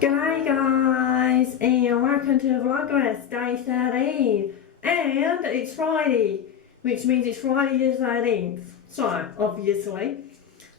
G'day guys, and welcome to vlogmas day 13, and it's Friday, which means it's Friday the 13th, so obviously,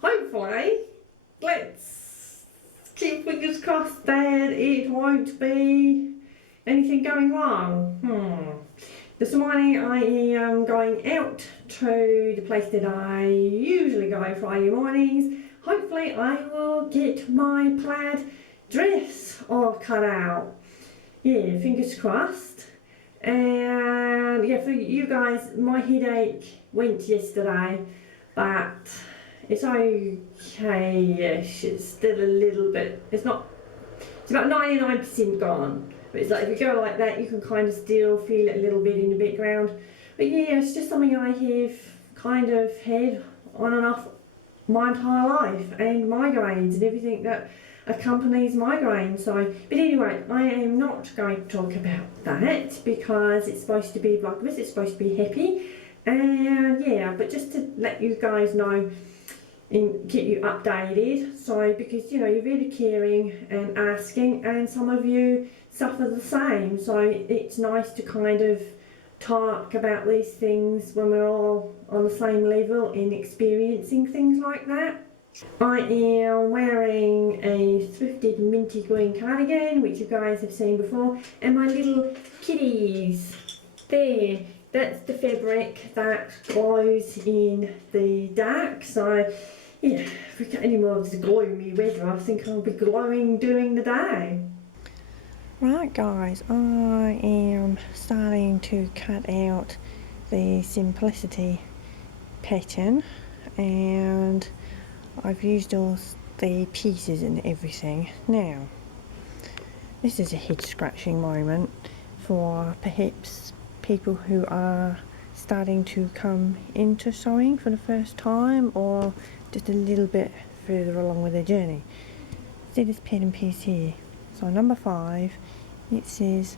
hopefully, let's keep fingers crossed that it won't be anything going wrong. This morning I am going out to the place that I usually go Friday mornings. Hopefully I will get my plaid dress all cut out. Yeah, fingers crossed. And yeah, for you guys, my headache went yesterday, but it's okay-ish. It's still a little bit, it's about 99% gone. But it's like, if you go like that, you can kind of still feel it a little bit in the background. But yeah, it's just something I have kind of had on and off my entire life, and migraines and everything that accompanies migraines. So, but anyway, I am not going to talk about that because it's supposed to be vlogmas, it's supposed to be happy, and yeah, but just to let you guys know and keep you updated. So, because you know, you're really caring and asking, and some of you suffer the same, so it's nice to kind of talk about these things when we're all on the same level in experiencing things like that. I am wearing a thrifted minty green cardigan, which you guys have seen before, and my little kitties. There, that's the fabric that glows in the dark. So yeah, if we get any more of this gloomy weather, I think I'll be glowing during the day. Right guys, I am starting to cut out the simplicity pattern, and I've used all the pieces and everything. Now, this is a head scratching moment for perhaps people who are starting to come into sewing for the first time, or just a little bit further along with their journey. See this pattern piece here? So number 5, it says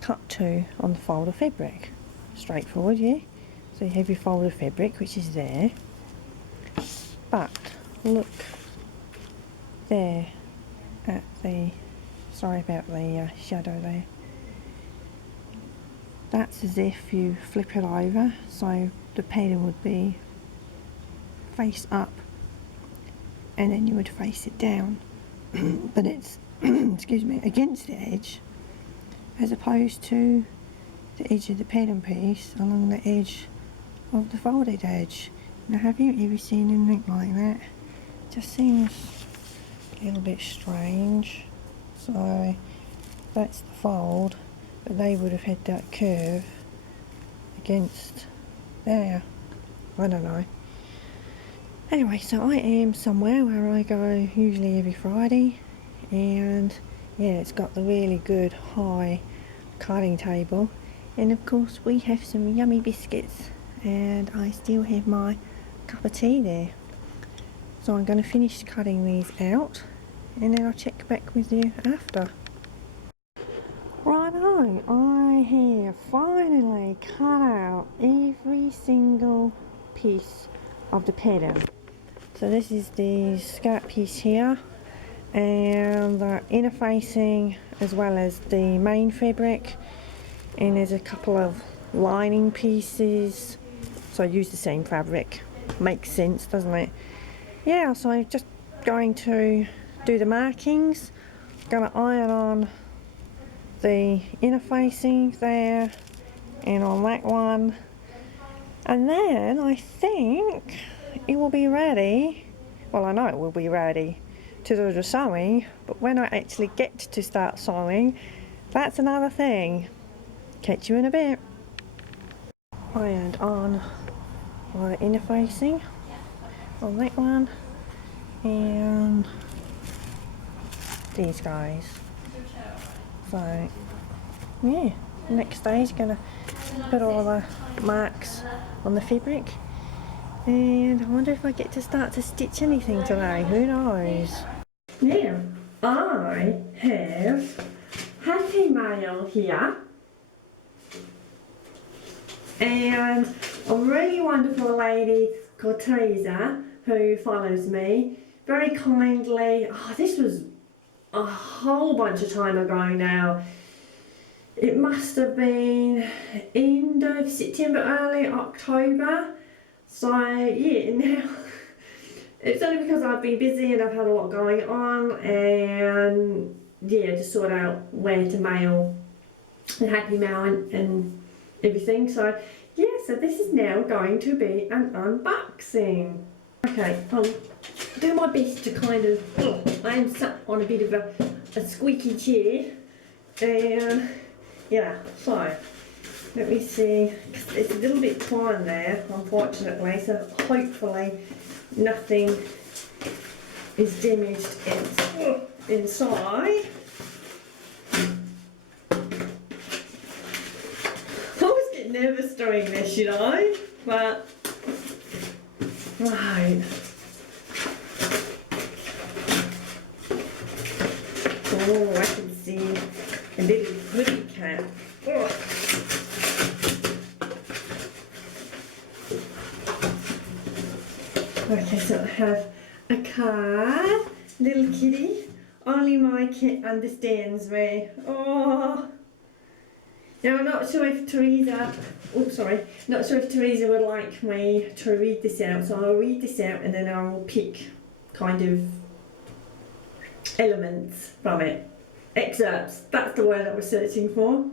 cut 2 on the fold of fabric. Straightforward, yeah? So you have your fold of fabric, which is there, but look there at the, sorry about the shadow there, that's as if you flip it over, so the pattern would be face up and then you would face it down, but it's excuse me, against the edge as opposed to the edge of the pattern piece along the edge of the folded edge. Now, have you ever seen anything like that? Just seems a little bit strange. So that's the fold, but they would have had that curve against there. I don't know. Anyway, so I am somewhere where I go usually every Friday, and yeah, it's got the really good high cutting table, and of course we have some yummy biscuits, and I still have my cup of tea there. So I'm going to finish cutting these out, and then I'll check back with you after. Righto, I have finally cut out every single piece of the pattern. So this is the skirt piece here, and the inner facing as well as the main fabric, and there's a couple of lining pieces, so I use the same fabric. Makes sense, doesn't it? Yeah, so I'm just going to do the markings. Gonna iron on the inner facing there and on that one, and then I think it will be ready. Well, I know it will be ready to do the sewing, but when I actually get to start sewing, that's another thing. Catch you in a bit. Ironed on my inner facing on that one, and these guys. So yeah, next stage, gonna put all the marks on the fabric, and I wonder if I get to start to stitch anything today. Who knows? Now I have Happy Mail here, and a really wonderful lady called Teresa who follows me very kindly. Oh, this was a whole bunch of time ago now. It must have been end of September, early October. So yeah, now it's only because I've been busy and I've had a lot going on, and yeah, to sort out where to mail the Happy Mail and everything. So yeah, so this is now going to be an unboxing. Okay, I'll do my best to kind of, I am sat on a bit of a squeaky chair, and yeah, so let me see, it's a little bit torn there, unfortunately, so hopefully nothing is damaged inside. I always get nervous doing this, you know, but right. Oh, I can see a little hoodie cap. Oh. Okay, so I have a card, little kitty. Only my kit understands me. Oh. Now I'm not sure if Teresa, not sure if Teresa would like me to read this out. So I'll read this out and then I'll pick kind of elements from it. Excerpts, that's the word I was searching for.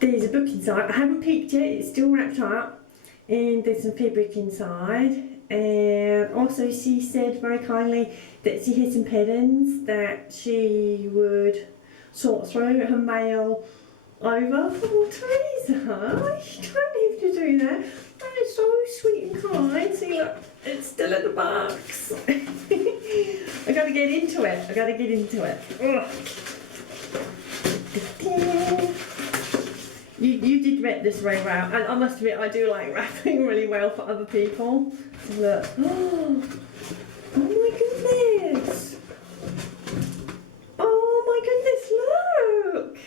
There's a book inside. I haven't picked it, it's still wrapped up, and there's some fabric inside. And also she said very kindly that she has some patterns that she would sort through her mail over. Oh, Teresa, you don't have to do that. That is so sweet and kind. See, look, it's still in the box. I gotta get into it. Ugh. You did wrap this very well, and I must admit I do like wrapping really well for other people. Look. Oh my goodness. Oh my goodness, look.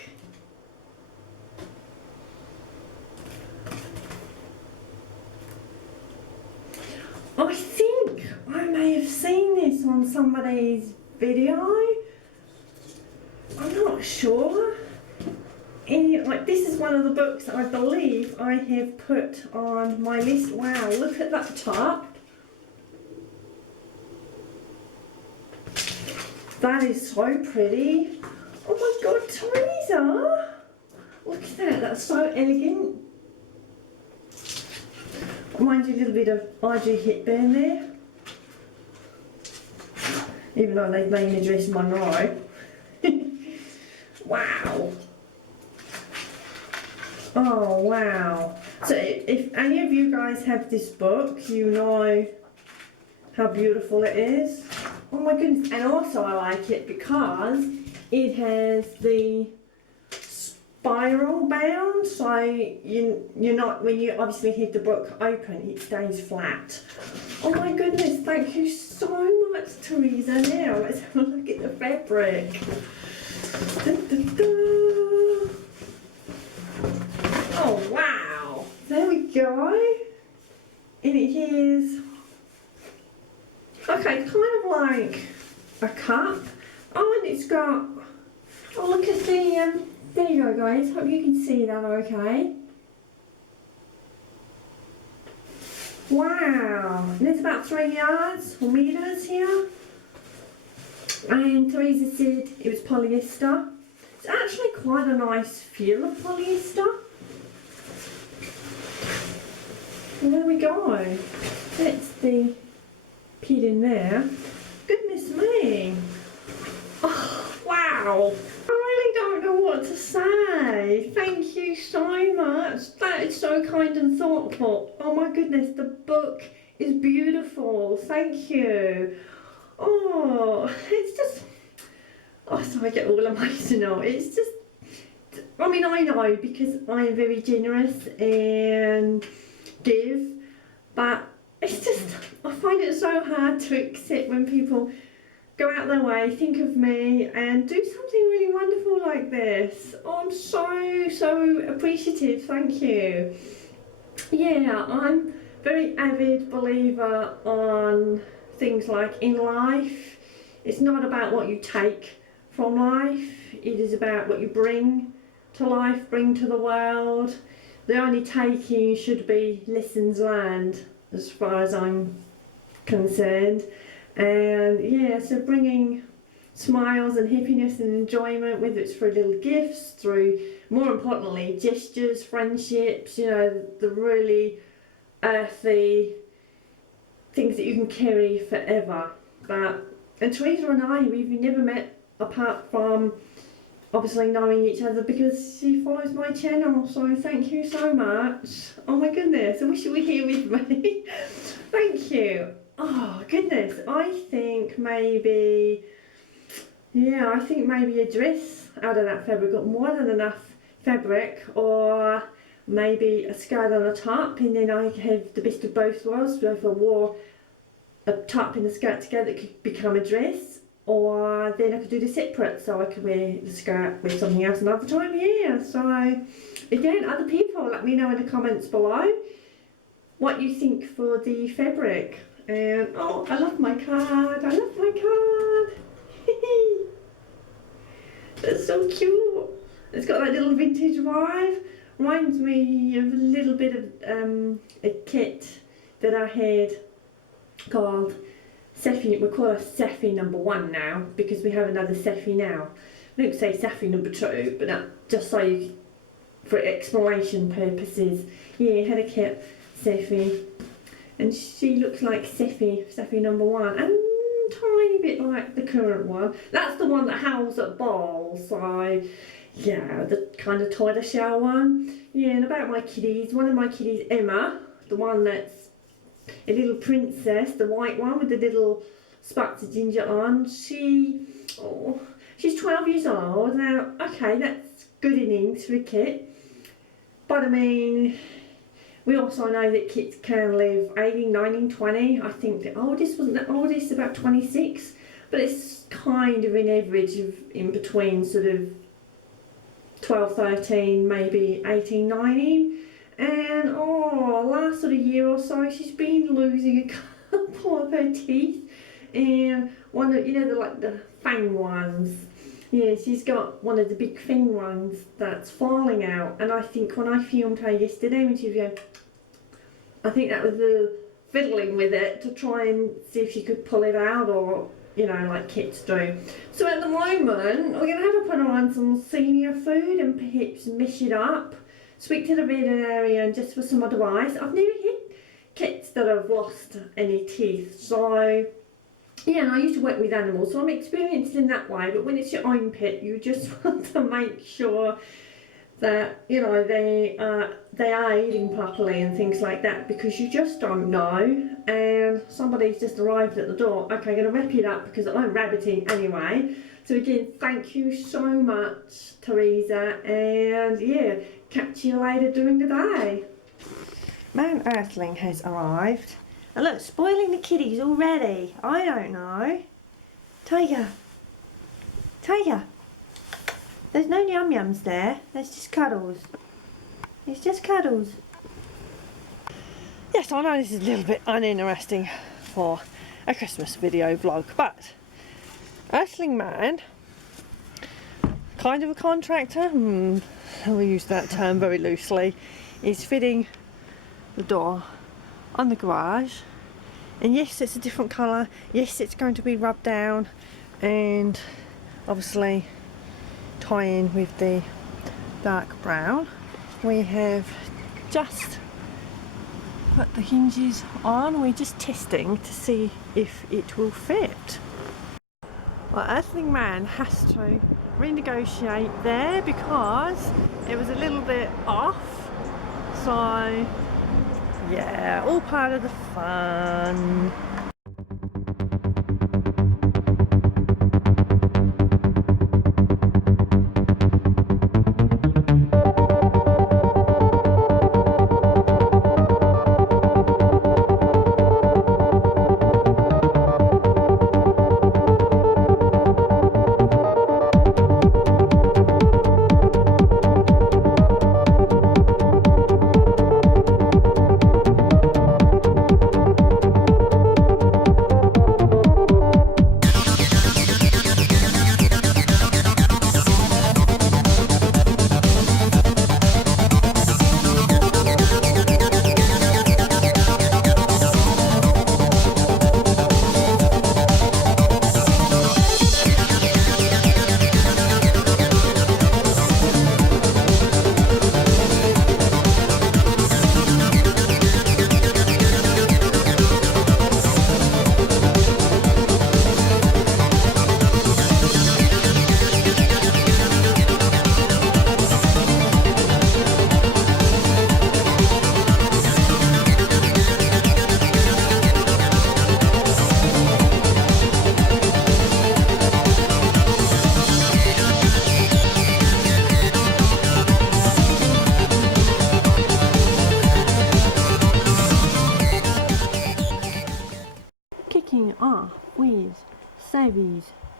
I think I may have seen this on somebody's video. I'm not sure. And like, this is one of the books I believe I have put on my list. Wow, look at that top. That is so pretty. Oh my God, Teresa. Look at that, that's so elegant. Reminds you a little bit of Audrey Hepburn there. Even though they've made me dress Monroe. Wow. Oh wow. So if any of you guys have this book, you know how beautiful it is. Oh my goodness. And also I like it because it has the spiral bound, so you're not, when you obviously have the book open, it stays flat. Oh my goodness, thank you so much, Teresa. Now let's have a look at the fabric. Oh wow, there we go. And it is, okay, kind of like a cup. Oh, and it's got, oh look at the, there you go guys, hope you can see that okay. Wow, and it's about 3 yards or metres here. And Teresa said it was polyester. It's actually quite a nice feel of polyester. And there we go. That's the pit in there. Goodness me. Oh, wow. I really don't know what to say. Thank you so much. That is so kind and thoughtful. Oh my goodness, the book is beautiful. Thank you. Oh, it's just, oh, so I get all emotional. It's just, I mean, I know because I am very generous and give, but it's just, I find it so hard to accept when people go out their way, think of me and do something really wonderful like this. Oh, I'm so appreciative, thank you. Yeah, I'm very avid believer on things like in life, it's not about what you take from life. It is about what you bring to life, bring to the world. The only taking should be lessons learned, as far as I'm concerned. And yeah, so bringing smiles and happiness and enjoyment, whether it's through little gifts, through, more importantly, gestures, friendships, you know, the really earthy things that you can carry forever. And Teresa and I, we've never met apart from obviously knowing each other because she follows my channel, so thank you so much. Oh my goodness, I wish you were here with me. Thank you. Oh goodness, I think maybe a dress out of that fabric. Got more than enough fabric, or maybe a skirt on a top, and then I have the best of both worlds. So if I wore a top and a skirt together, it could become a dress, or then I could do the separate, so I could wear the skirt with something else another time. Yeah, so again, other people, let me know in the comments below what you think for the fabric. And oh, I love my card, I love my card. That's so cute. It's got that little vintage vibe. Reminds me of a little bit of a kit that I had called Seffi. We call her Seffi #1 now because we have another Seffi now. I don't say Seffi #2, but that just so you, for explanation purposes. Yeah, had a kit, Seffi, and she looks like Seffi #1, and tiny bit like the current one. That's the one that howls at balls, so yeah, the kind of tortoiseshell one. Yeah, and about my kitties, one of my kitties, Emma, the one that's a little princess, the white one with the little spots of ginger on, she's 12 years old now. Okay, that's good innings for a kit, but I mean, we also know that kids can live 18, 19, 20. I think the oldest wasn't the oldest, about 26, but it's kind of an average of in between sort of 12, 13, maybe 18, 19. And last sort of year or so, she's been losing a couple of her teeth, and one of, you know, the fang ones. Yeah, she's got one of the big fang ones that's falling out, and I think when I filmed her yesterday when she was going, I think that was the fiddling with it to try and see if she could pull it out, or, you know, like kids do. So at the moment, we're going to have to put her on some senior food and perhaps mesh it up, speak to the veterinarian just for some advice. I've never had cats that have lost any teeth, so yeah, and I used to work with animals, so I'm experienced in that way. But when it's your own pet, you just want to make sure that, you know, they are eating properly and things like that, because you just don't know. And somebody's just arrived at the door. Okay, I'm going to wrap it up because I'm rabbiting anyway. So again, thank you so much, Teresa, and yeah, catch you later during the day. Man Earthling has arrived. And look, spoiling the kitties already. I don't know. Tiger. Tiger. There's no yum-yums there. There's just cuddles. It's just cuddles. Yes, I know this is a little bit uninteresting for a Christmas video vlog, but Earthling Man, kind of a contractor, we use that term very loosely, is fitting the door on the garage, and yes, it's a different colour, yes, it's going to be rubbed down and obviously tie in with the dark brown. We have just put the hinges on. We're just testing to see if it will fit. Well, Earthling Man has to renegotiate there because it was a little bit off, so yeah, all part of the fun.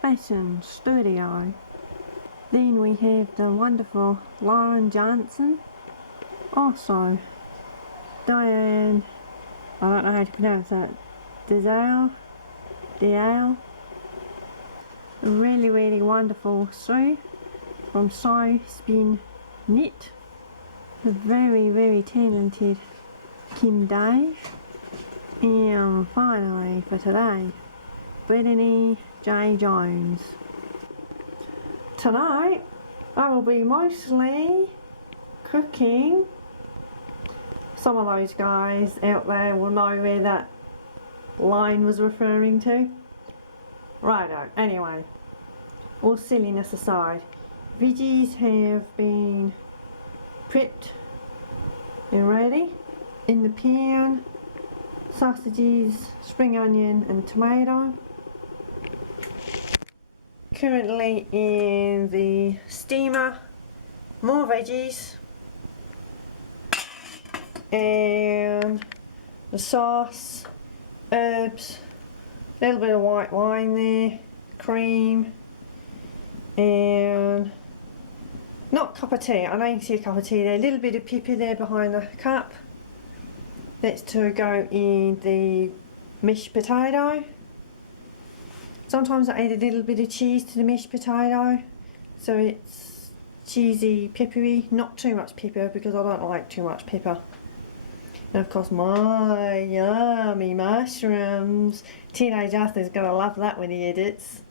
fashion studio. Then we have the wonderful Lauren Johnson. Also, Diane, I don't know how to pronounce that, Dial. A really wonderful Sue from Sew Spin Knit. The very talented Kim Dave. And finally for today, Brittany J. Jones. Tonight I will be mostly cooking. Some of those guys out there will know where that line was referring to. Righto, anyway, all silliness aside, veggies have been prepped and ready in the pan. Sausages, spring onion and tomato. Currently in the steamer, more veggies and the sauce, herbs, a little bit of white wine there, cream, and not cup of tea, I know you can see a cup of tea there, a little bit of pepper there behind the cup. That's to go in the mashed potato. Sometimes I add a little bit of cheese to the mashed potato, so it's cheesy, peppery, not too much pepper because I don't like too much pepper. And of course my yummy mushrooms. Teenage Arthur's gonna love that when he edits.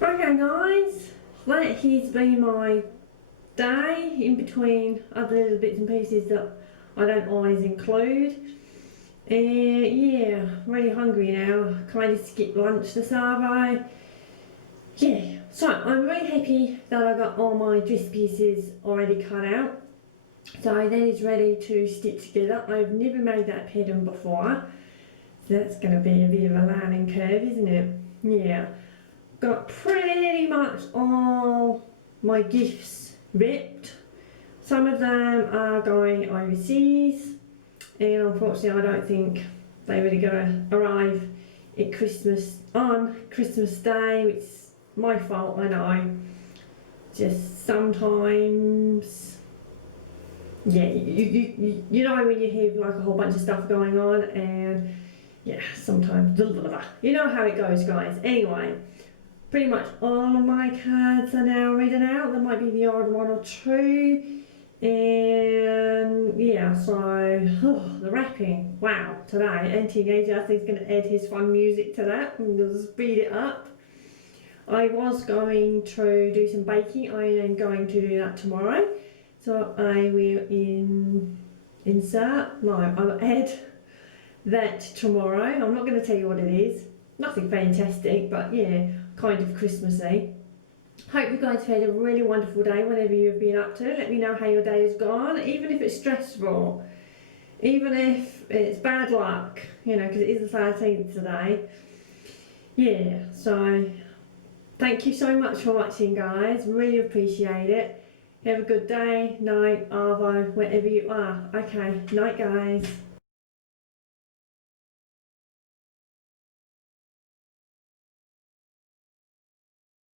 Okay guys, that has been my day in between other little bits and pieces that I don't always include. Yeah, really hungry now. Kind of skipped lunch this Arvo. Yeah, so I'm really happy that I got all my dress pieces already cut out. So that is ready to stitch together. I've never made that pattern before, so that's going to be a bit of a learning curve, isn't it? Yeah, got pretty much all my gifts wrapped. Some of them are going overseas, and unfortunately I don't think they were going to arrive at on Christmas Day, which is my fault, I know. Just sometimes, yeah, you know when you have like a whole bunch of stuff going on, and yeah, sometimes, you know how it goes guys. Anyway, pretty much all of my cards are now written out. There might be the odd one or two. And yeah, so the wrapping, wow, today, and Teenage Arthur's going to add his fun music to that and just speed it up. I was going to do some baking. I am going to do that tomorrow, so I will I'll add that tomorrow. I'm not going to tell you what it is, nothing fantastic, but yeah, kind of Christmassy. Hope you guys have had a really wonderful day, whatever you've been up to. Let me know how your day has gone, even if it's stressful, even if it's bad luck, you know, because it is the 13th today. Yeah, so thank you so much for watching guys, really appreciate it. Have a good day, night, arvo, wherever you are. Okay, night guys.